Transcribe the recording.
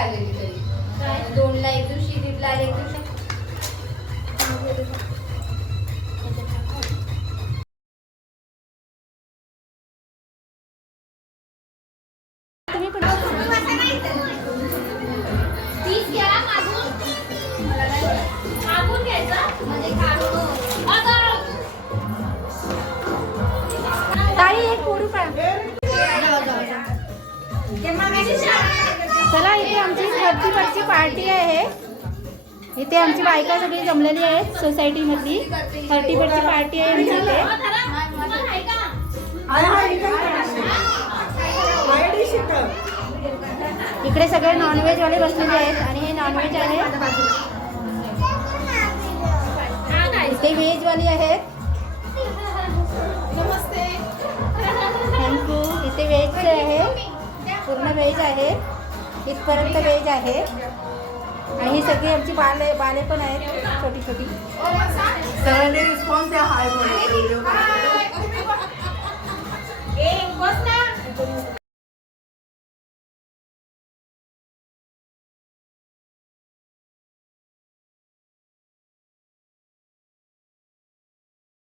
आलेली तरी 2ला एक दिवशी, 1:30ला एक दिवशी. चला इथे आमची 30ची पार्टी आहे. इथे आमची बायका सगळी जमलेली आहेत सोसायटी मधली. 30ची पार्टी आहे आमची इथे. इकडे सगळे नॉनव्हेज वाले बसलेले आहेत आणि हे नॉनव्हेज आहे. इथे व्हेज वाली आहेत. थँक्यू. इथे व्हेज आहे, पूर्ण व्हेज आहे, इथपर्यंत व्हेज आहे. आणि ही सगळी आमची बाले पण आहेत छोटी छोटी. सगळ्यांनी रिस्पॉन्स द्या हाय.